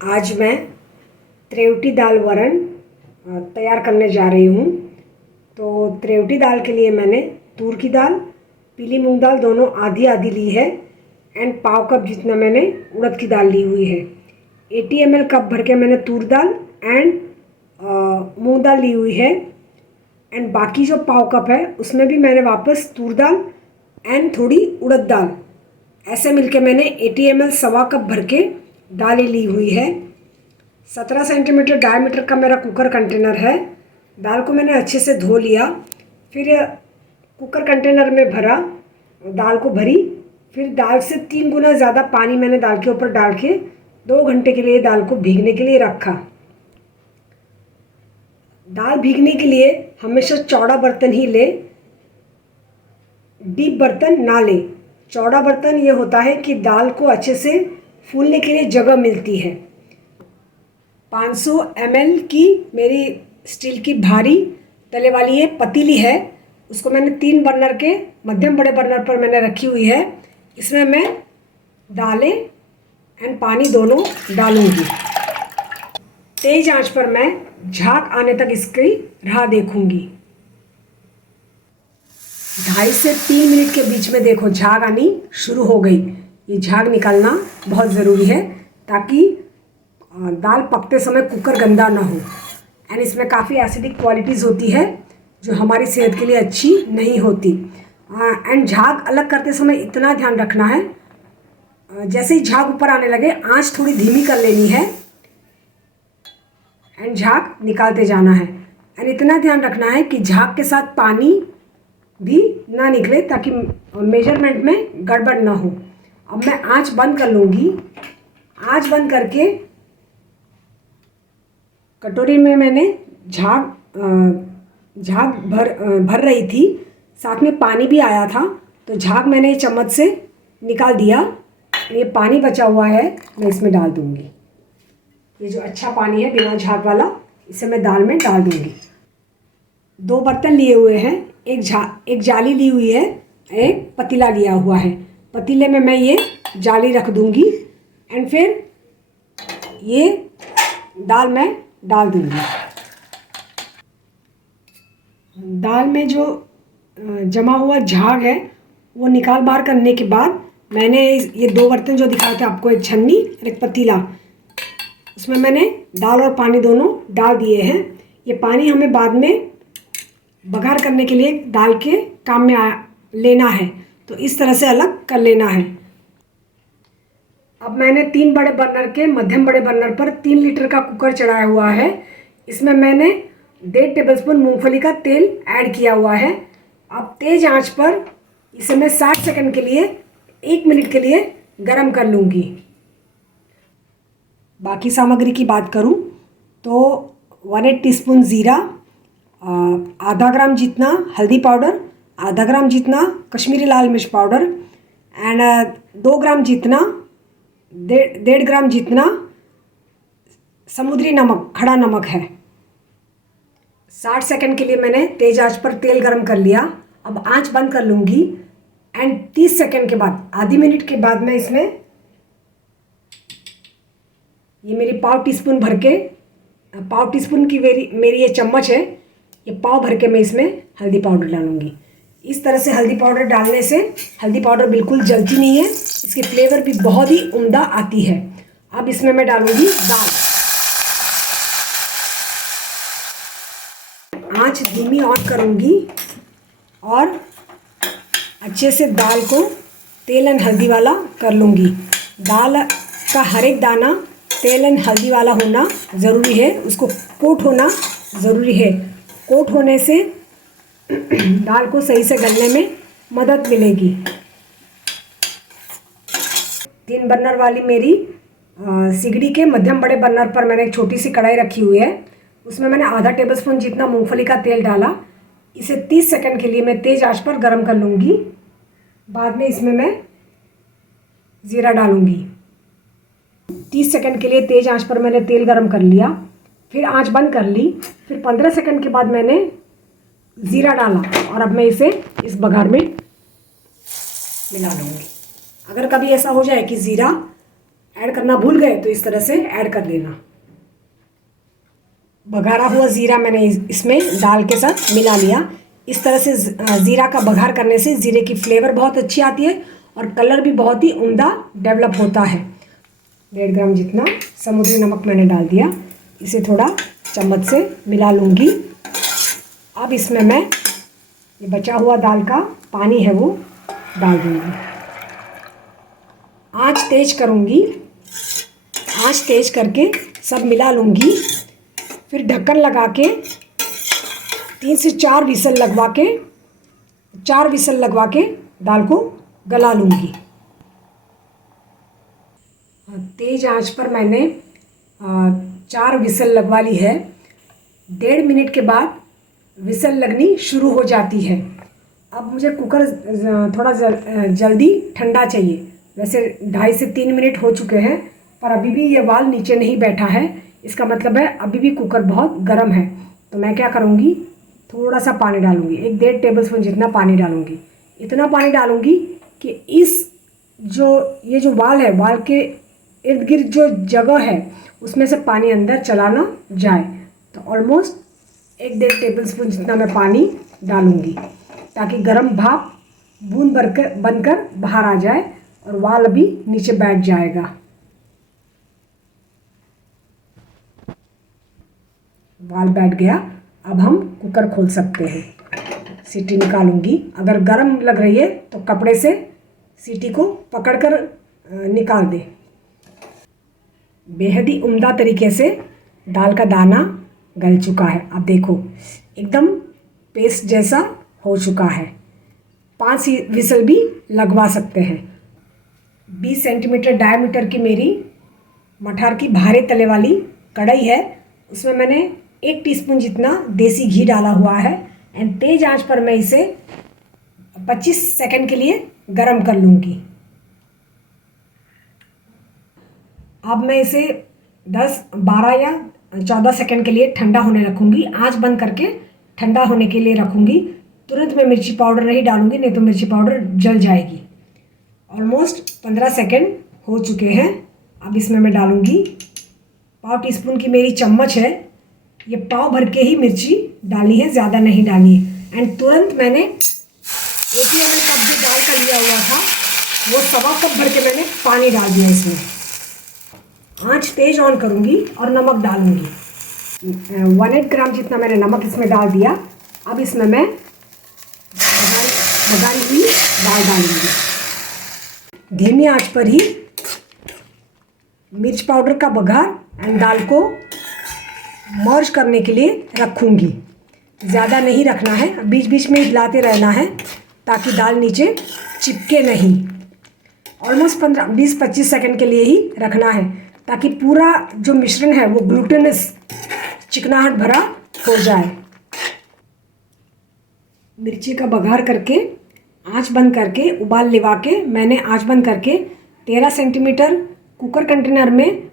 आज मैं त्रेवटी दाल वरण तैयार करने जा रही हूँ। तो त्रेवटी दाल के लिए मैंने तूर की दाल, पीली मूंग दाल दोनों आधी आधी ली है एंड पाव कप जितना मैंने उड़द की दाल ली हुई है। 80 ml कप भर के मैंने तूर दाल एंड मूंग दाल ली हुई है एंड बाकी जो पाव कप है उसमें भी मैंने वापस तूर दाल एंड थोड़ी उड़द दाल ऐसे मिलके मैंने 80 ml सवा कप भर के दालें ली हुई है। 17 सेंटीमीटर डायमीटर का मेरा कुकर कंटेनर है। दाल को मैंने अच्छे से धो लिया, फिर कुकर कंटेनर में भरा, दाल को भरी, फिर दाल से 3 गुना ज़्यादा पानी मैंने दाल के ऊपर डाल के 2 घंटे के लिए दाल को भीगने के लिए रखा। दाल भीगने के लिए हमेशा चौड़ा बर्तन ही ले, डीप बर्तन ना ले। चौड़ा बर्तन ये होता है कि दाल को अच्छे से फूलने के लिए जगह मिलती है। 500 ml की मेरी स्टील की भारी तले वाली ये पतीली है, उसको मैंने 3 बर्नर के मध्यम बड़े बर्नर पर मैंने रखी हुई है। इसमें मैं दालें एंड पानी दोनों डालूंगी। तेज आंच पर मैं झाग आने तक इसकी राह देखूंगी। 2.5 से 3 मिनट के बीच में देखो झाग आनी शुरू हो गई। ये झाग निकालना बहुत ज़रूरी है ताकि दाल पकते समय कुकर गंदा ना हो। एंड इसमें काफ़ी एसिडिक क्वालिटीज़ होती है जो हमारी सेहत के लिए अच्छी नहीं होती। एंड झाग अलग करते समय इतना ध्यान रखना है, जैसे ही झाग ऊपर आने लगे आंच थोड़ी धीमी कर लेनी है एंड झाग निकालते जाना है। एंड इतना ध्यान रखना है कि झाग के साथ पानी भी ना निकले ताकि मेजरमेंट में गड़बड़ ना हो। अब मैं आंच बंद कर लूँगी। आंच बंद करके कटोरी में मैंने झाग भर रही थी, साथ में पानी भी आया था, तो झाग मैंने चम्मच से निकाल दिया। ये पानी बचा हुआ है मैं इसमें डाल दूँगी। ये जो अच्छा पानी है बिना झाग वाला, इसे मैं दाल में डाल दूँगी। 2 बर्तन लिए हुए हैं, एक जाली ली हुई है, एक पतीला लिया हुआ है। पतीले में मैं ये जाली रख दूँगी एंड फिर ये दाल मैं डाल दूँगी। दाल में जो जमा हुआ झाग है वो निकाल बाहर करने के बाद मैंने ये 2 बर्तन जो दिखाए थे आपको, एक छन्नी और एक पतीला, उसमें मैंने दाल और पानी दोनों डाल दिए हैं। ये पानी हमें बाद में बघार करने के लिए दाल के काम में लेना है, तो इस तरह से अलग कर लेना है। अब मैंने 3 बड़े बर्नर के मध्यम बड़े बर्नर पर 3 लीटर का कुकर चढ़ाया हुआ है। इसमें मैंने 1.5 टेबलस्पून मूंगफली का तेल ऐड किया हुआ है। अब तेज आंच पर इसे मैं 60 सेकंड के लिए 1 मिनट के लिए गरम कर लूँगी। बाकी सामग्री की बात करूँ तो 1/8 टीस्पून ज़ीरा, आधा ग्राम जितना हल्दी पाउडर, आधा ग्राम जितना कश्मीरी लाल मिर्च पाउडर एंड 2 ग्राम जितना 1.5 ग्राम जितना समुद्री नमक, खड़ा नमक है। 60 सेकंड के लिए मैंने तेज आंच पर तेल गरम कर लिया। अब आंच बंद कर लूँगी एंड 30 सेकंड के बाद, आधी मिनट के बाद मैं इसमें ये मेरी पाव टीस्पून की मेरी ये चम्मच है, ये पाव भर के मैं इसमें हल्दी पाउडर डालूँगी। इस तरह से हल्दी पाउडर डालने से हल्दी पाउडर बिल्कुल जलती नहीं है, इसकी फ्लेवर भी बहुत ही उम्दा आती है। अब इसमें मैं डालूँगी दाल। आंच धीमी ऑन करूँगी और अच्छे से दाल को तेल एंड हल्दी वाला कर लूँगी। दाल का हर एक दाना तेल एंड हल्दी वाला होना ज़रूरी है, उसको कोट होना ज़रूरी है। कोट होने से दाल को सही से गलने में मदद मिलेगी। 3 बर्नर वाली मेरी सिगड़ी के मध्यम बड़े बर्नर पर मैंने एक छोटी सी कढ़ाई रखी हुई है, उसमें मैंने आधा टेबलस्पून जितना मूंगफली का तेल डाला। इसे 30 सेकंड के लिए मैं तेज आंच पर गरम कर लूँगी। बाद में इसमें मैं ज़ीरा डालूँगी। 30 सेकंड के लिए तेज आंच पर मैंने तेल गरम कर लिया, फिर आंच बंद कर ली। फिर 15 सेकंड के बाद मैंने ज़ीरा डाला और अब मैं इसे इस बघार में मिला लूँगी। अगर कभी ऐसा हो जाए कि ज़ीरा ऐड करना भूल गए तो इस तरह से ऐड कर लेना। बघारा हुआ ज़ीरा मैंने इसमें दाल के साथ मिला लिया। इस तरह से ज़ीरा का बघार करने से ज़ीरे की फ्लेवर बहुत अच्छी आती है और कलर भी बहुत ही उम्दा डेवलप होता है। 1.5 ग्राम जितना समुद्री नमक मैंने डाल दिया। इसे थोड़ा चम्मच से मिला लूँगी। अब इसमें मैं ये बचा हुआ दाल का पानी है वो डाल दूँगी। आँच तेज करूँगी। आँच तेज करके सब मिला लूँगी। फिर ढक्कन लगा के 3 से 4 विसल लगवा के दाल को गला लूँगी। तेज़ आंच पर मैंने 4 विसल लगवा ली है। 1.5 मिनट के बाद विसल लगनी शुरू हो जाती है। अब मुझे कुकर थोड़ा जल्दी ठंडा चाहिए। वैसे 2.5 से 3 मिनट हो चुके हैं पर अभी भी ये वाल नीचे नहीं बैठा है। इसका मतलब है अभी भी कुकर बहुत गर्म है। तो मैं क्या करूँगी, थोड़ा सा पानी डालूँगी। 1-1.5 टेबलस्पून जितना पानी डालूँगी। इतना पानी डालूँगी कि ये जो वाल है, वाल के इर्द गिर्द जो जगह है उसमें से पानी अंदर चला ना जाए। तो ऑलमोस्ट 1-1.5 टेबलस्पून जितना मैं पानी डालूँगी ताकि गर्म भाप बूंद बनकर बाहर आ जाए और वाल अभी नीचे बैठ जाएगा। वाल बैठ गया। अब हम कुकर खोल सकते हैं। सीटी निकालूंगी। अगर गर्म लग रही है तो कपड़े से सीटी को पकड़कर निकाल दे। बेहद ही उम्दा तरीके से दाल का दाना गल चुका है। अब देखो एकदम पेस्ट जैसा हो चुका है। 5 विसल भी लगवा सकते हैं। 20 सेंटीमीटर डायमीटर की मेरी मठार की भारे तले वाली कढ़ाई है। उसमें मैंने 1 टीस्पून जितना देसी घी डाला हुआ है एंड तेज आंच पर मैं इसे 25 सेकंड के लिए गरम कर लूँगी। अब मैं इसे 10, 12 या 14 सेकंड के लिए ठंडा होने रखूँगी। आंच बंद करके ठंडा होने के लिए रखूँगी। तुरंत मैं मिर्ची पाउडर नहीं डालूँगी, नहीं तो मिर्ची पाउडर जल जाएगी। ऑलमोस्ट 15 सेकंड हो चुके हैं। अब इसमें मैं डालूँगी पाव टीस्पून की मेरी चम्मच है। ये पाव भर के ही मिर्ची डाली है, ज़्यादा नहीं डाली है। एंड तुरंत मैंने 80 ml कप भी दाल का लिया हुआ था, वो 1.25 कप भर के मैंने पानी डाल दिया इसमें। आंच तेज ऑन करूँगी और नमक डालूँगी। 1/8 ग्राम जितना मैंने नमक इसमें डाल दिया। अब इसमें मैं बघारी हुई दाल डालूँगी। धीमी आंच पर ही मिर्च पाउडर का बघार एंड दाल को मर्ज करने के लिए रखूँगी। ज़्यादा नहीं रखना है, बीच बीच में हिलाते रहना है ताकि दाल नीचे चिपके नहीं। ऑलमोस्ट 20-25 सेकंड के लिए ही रखना है ताकि पूरा जो मिश्रण है वो ग्लूटेनस चिकनाहट भरा हो जाए। मिर्ची का बघार करके आंच बंद करके उबाल लिवा के मैंने आंच बंद करके 13 सेंटीमीटर कुकर कंटेनर में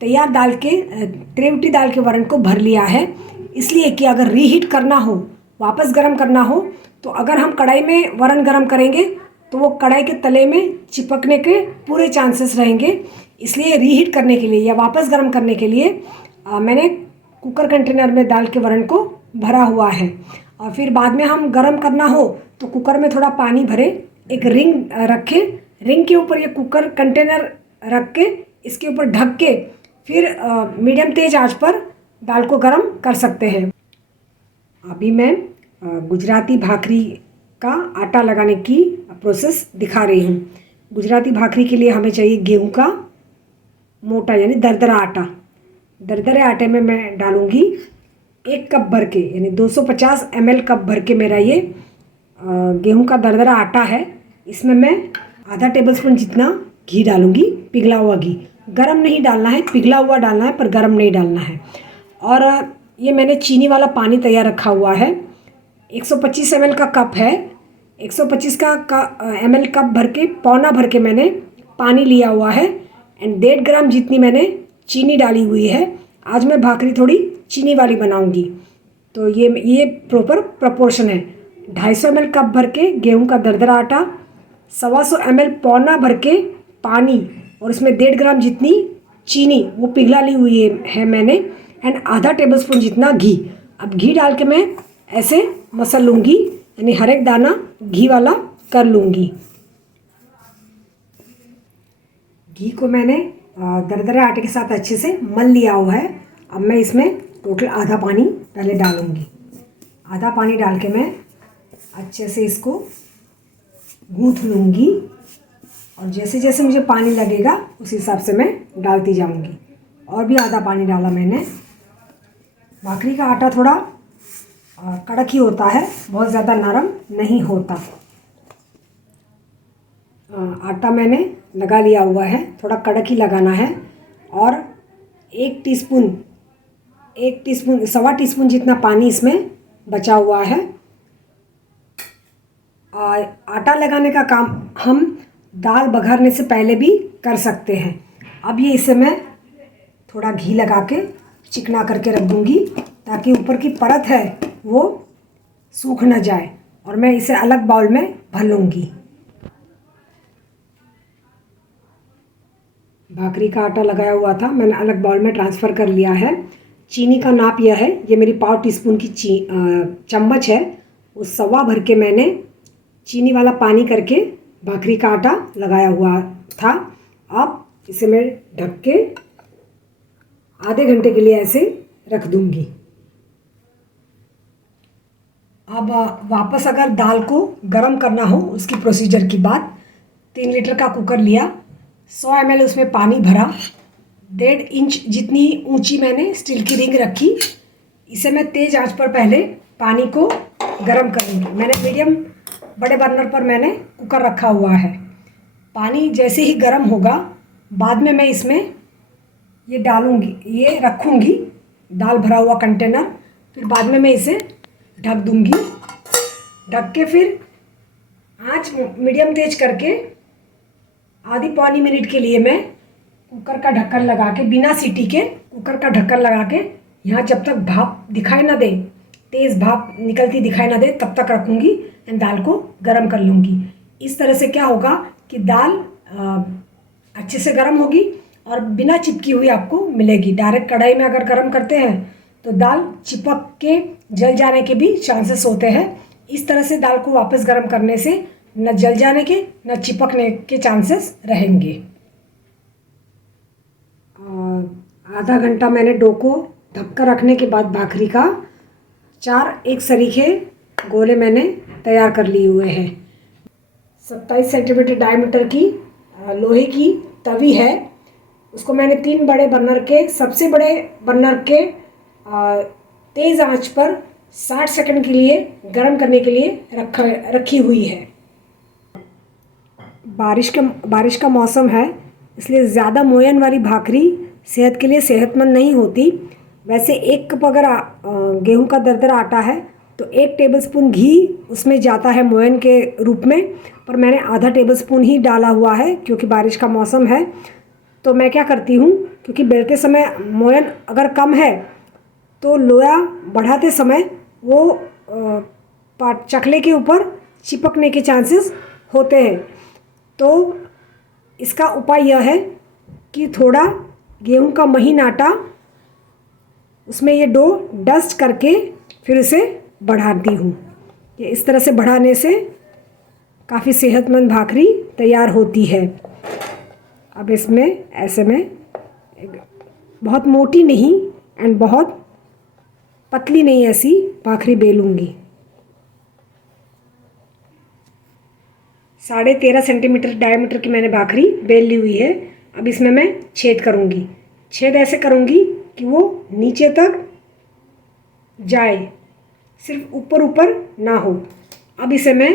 तैयार दाल के त्रेवटी दाल के वरण को भर लिया है। इसलिए कि अगर रीहीट करना हो, वापस गर्म करना हो, तो अगर हम कढ़ाई में वरण गर्म करेंगे तो वो कढ़ाई के तले में चिपकने के पूरे चांसेस रहेंगे। इसलिए रीहीट करने के लिए या वापस गर्म करने के लिए मैंने कुकर कंटेनर में दाल के वरण को भरा हुआ है। और फिर बाद में हम गर्म करना हो तो कुकर में थोड़ा पानी भरे, एक रिंग रखें, रिंग के ऊपर ये कुकर कंटेनर रख के इसके ऊपर ढक के फिर मीडियम तेज आंच पर दाल को गरम कर सकते हैं। अभी मैं गुजराती भाकरी का आटा लगाने की प्रोसेस दिखा रही हूँ। गुजराती भाकरी के लिए हमें चाहिए गेहूं का मोटा यानी दरदरा आटा। दरदरे आटे में मैं डालूँगी 1 कप भर के यानी 250 ml कप भर के मेरा ये गेहूं का दरदरा आटा है। इसमें मैं आधा टेबलस्पून जितना घी डालूँगी, पिघला हुआ घी। गरम नहीं डालना है, पिघला हुआ डालना है पर गरम नहीं डालना है। और ये मैंने चीनी वाला पानी तैयार रखा हुआ है। 125 ml का कप है। 125 ml कप भर के पौना भर के मैंने पानी लिया हुआ है एंड 1.5 ग्राम जितनी मैंने चीनी डाली हुई है। आज मैं भाकरी थोड़ी चीनी वाली बनाऊंगी तो ये प्रॉपर प्रोपोर्शन है। 250 ml कप भर के गेहूं का दरदरा आटा, 125 ml पौना भर के पानी और इसमें 1.5 ग्राम जितनी चीनी वो पिघला ली हुई है मैंने, एंड आधा टेबलस्पून जितना घी। अब घी डाल के मैं ऐसे मसल लूँगी, यानी हर एक दाना घी वाला कर लूँगी। घी को मैंने दरदरे आटे के साथ अच्छे से मल लिया हुआ है। अब मैं इसमें टोटल आधा पानी पहले डालूँगी। आधा पानी डाल के मैं अच्छे से इसको गूँथ लूँगी, और जैसे जैसे मुझे पानी लगेगा उस हिसाब से मैं डालती जाऊँगी। और भी आधा पानी डाला मैंने। भाकरी का आटा थोड़ा कड़क ही होता है, बहुत ज़्यादा नरम नहीं होता। आटा मैंने लगा लिया हुआ है, थोड़ा कड़क ही लगाना है। और 1 टीस्पून सवा टीस्पून जितना पानी इसमें बचा हुआ है। आटा लगाने का काम हम दाल बघारने से पहले भी कर सकते हैं। अब ये इसे मैं थोड़ा घी लगा के चिकना करके रख दूँगी, ताकि ऊपर की परत है वो सूख न जाए। और मैं इसे अलग बाउल में भर लूँगी। भाकरी का आटा लगाया हुआ था, मैंने अलग बाउल में ट्रांसफ़र कर लिया है। चीनी का नाप यह है, ये मेरी पाव टीस्पून की चम्मच है। उस सवा भर के मैंने चीनी वाला पानी करके भाकरी का आटा लगाया हुआ था। अब इसे मैं ढक के आधे घंटे के लिए ऐसे रख दूँगी। अब वापस अगर दाल को गरम करना हो, उसकी प्रोसीजर की बात। 3 लीटर का कुकर लिया, 100 ml उसमें पानी भरा, 1.5 इंच जितनी ऊंची मैंने स्टील की रिंग रखी। इसे मैं तेज़ आंच पर पहले पानी को गरम करूँगी। मैंने मीडियम बड़े बर्नर पर मैंने कुकर रखा हुआ है। पानी जैसे ही गर्म होगा, बाद में मैं इसमें ये डालूँगी, ये रखूँगी दाल भरा हुआ कंटेनर। फिर बाद में मैं इसे ढक दूँगी। ढक के फिर आँच मीडियम तेज करके आधी पौनी मिनट के लिए मैं कुकर का ढक्कन लगा के, बिना सीटी के कुकर का ढक्कन लगा के, यहाँ जब तक भाप दिखाई ना दे, तेज़ भाप निकलती दिखाई ना दे, तब तक रखूँगी एंड दाल को गरम कर लूँगी। इस तरह से क्या होगा कि दाल अच्छे से गरम होगी और बिना चिपकी हुई आपको मिलेगी। डायरेक्ट कढ़ाई में अगर गरम करते हैं तो दाल चिपक के जल जाने के भी चांसेस होते हैं। इस तरह से दाल को वापस गरम करने से न जल जाने के न चिपकने के चांसेस रहेंगे। आधा घंटा मैंने डो को ढक कर रखने के बाद भाकरी का 4 एक सरीखे गोले मैंने तैयार कर लिए हुए हैं। 27 सेंटीमीटर डायमीटर की लोहे की तवी है। उसको मैंने 3 बड़े बर्नर के, सबसे बड़े बर्नर के तेज़ आंच पर 60 सेकंड के लिए गर्म करने के लिए रखी हुई है। बारिश का मौसम है, इसलिए ज़्यादा मोयन वाली भाकरी सेहत के लिए सेहतमंद नहीं होती। वैसे 1 कप अगर गेहूं का दरदरा आटा है तो 1 टेबलस्पून घी उसमें जाता है मोयन के रूप में, पर मैंने आधा टेबलस्पून ही डाला हुआ है क्योंकि बारिश का मौसम है। तो मैं क्या करती हूँ, क्योंकि बेलते समय मोयन अगर कम है तो लोया बढ़ाते समय वो चकले के ऊपर चिपकने के चांसेस होते हैं। तो इसका उपाय यह है कि थोड़ा गेहूं का महीन आटा उसमें ये डो डस्ट करके फिर उसे बढ़ाती हूँ। ये इस तरह से बढ़ाने से काफ़ी सेहतमंद भाकरी तैयार होती है। अब इसमें ऐसे में बहुत मोटी नहीं एंड बहुत पतली नहीं, ऐसी भाकरी बेलूँगी। 13.5 सेंटीमीटर डायमीटर की मैंने भाकरी बेल ली हुई है। अब इसमें मैं छेद करूँगी। छेद ऐसे करूँगी कि वो नीचे तक जाए, सिर्फ ऊपर ऊपर ना हो। अब इसे मैं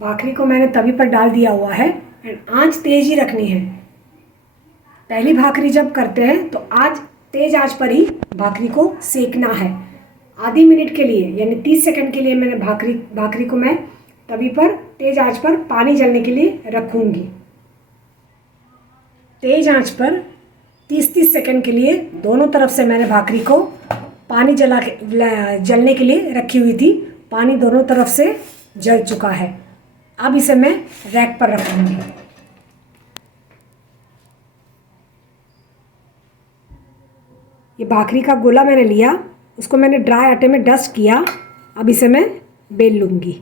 भाकरी को मैंने तवी पर डाल दिया हुआ है एंड आंच तेज़ ही रखनी है। पहली भाकरी जब करते हैं तो आज तेज़ आंच पर ही भाकरी को सेकना है। आधी मिनट के लिए यानी 30 सेकंड के लिए मैंने भाकरी को मैं तवी पर तेज़ आंच पर पानी जलने के लिए रखूँगी। तेज़ आंच पर 30-30 सेकंड के लिए दोनों तरफ से मैंने भाकरी को पानी जलने के लिए रखी हुई थी। पानी दोनों तरफ से जल चुका है। अब इसे मैं रैक पर रखूँगी। ये भाखरी का गोला मैंने लिया, उसको मैंने ड्राई आटे में डस्ट किया। अब इसे मैं बेल लूँगी।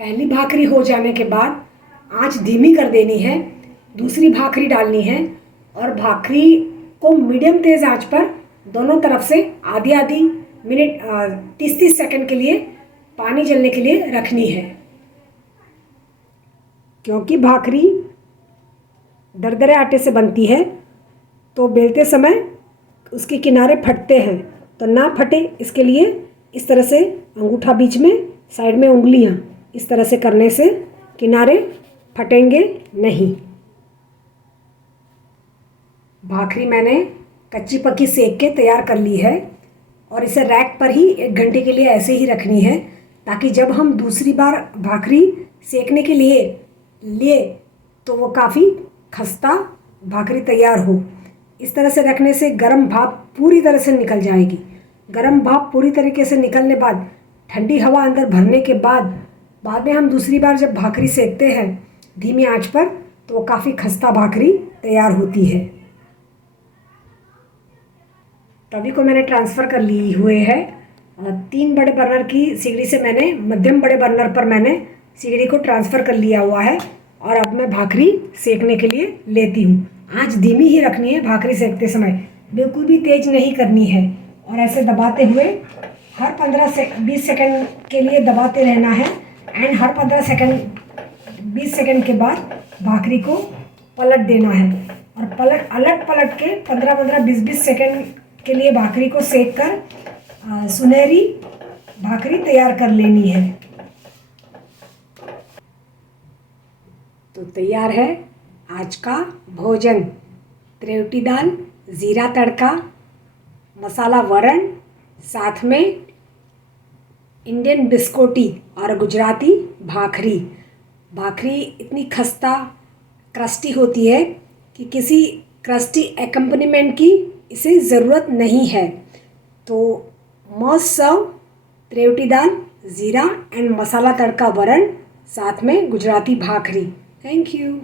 पहली भाखरी हो जाने के बाद आंच धीमी कर देनी है, दूसरी भाखरी डालनी है और भाखरी को मीडियम तेज़ आंच पर दोनों तरफ से आधी आधी मिनट 30-30 सेकंड के लिए पानी जलने के लिए रखनी है। क्योंकि भाखरी दरदरे आटे से बनती है तो बेलते समय उसके किनारे फटते हैं, तो ना फटे इसके लिए इस तरह से अंगूठा बीच में, साइड में उंगलियां इस तरह से करने से किनारे फटेंगे नहीं। भाखरी मैंने कच्ची पक्की सेक के तैयार कर ली है और इसे रैक पर ही 1 घंटे के लिए ऐसे ही रखनी है, ताकि जब हम दूसरी बार भाखरी सेकने के लिए तो वो काफ़ी खस्ता भाखरी तैयार हो। इस तरह से रखने से गर्म भाप पूरी तरह से निकल जाएगी। गर्म भाप पूरी तरीके से निकलने बाद ठंडी हवा अंदर भरने के बाद में हम दूसरी बार जब भाखरी सेकते हैं धीमी आंच पर, तो वो काफ़ी खस्ता भाखरी तैयार होती है। तवी को मैंने ट्रांसफ़र कर ली हुए है। 3 बड़े बर्नर की सिगड़ी से मैंने मध्यम बड़े बर्नर पर मैंने सिगड़ी को ट्रांसफ़र कर लिया हुआ है और अब मैं भाखरी सेकने के लिए लेती हूँ। आंच धीमी ही रखनी है भाखरी सेकते समय, बिल्कुल भी तेज़ नहीं करनी है और ऐसे दबाते हुए हर 15-20 सेकंड के लिए दबाते रहना है एंड हर 15-20 सेकंड के बाद भाखरी को पलट देना है और अलट पलट के 15-20 सेकंड के लिए भाखरी को सेक कर सुनहरी भाखरी तैयार कर लेनी है। तो तैयार है आज का भोजन, त्रेवटी दाल, ज़ीरा तड़का, मसाला वरण, साथ में इंडियन बिस्कोटी और गुजराती भाखरी। भाखरी इतनी खस्ता क्रस्टी होती है कि किसी क्रस्टी एक्कम्पनीमेंट की इसे ज़रूरत नहीं है। तो मस्ट सर्व त्रेवटी दाल, ज़ीरा एंड मसाला तड़का वरण, साथ में गुजराती भाखरी। Thank you.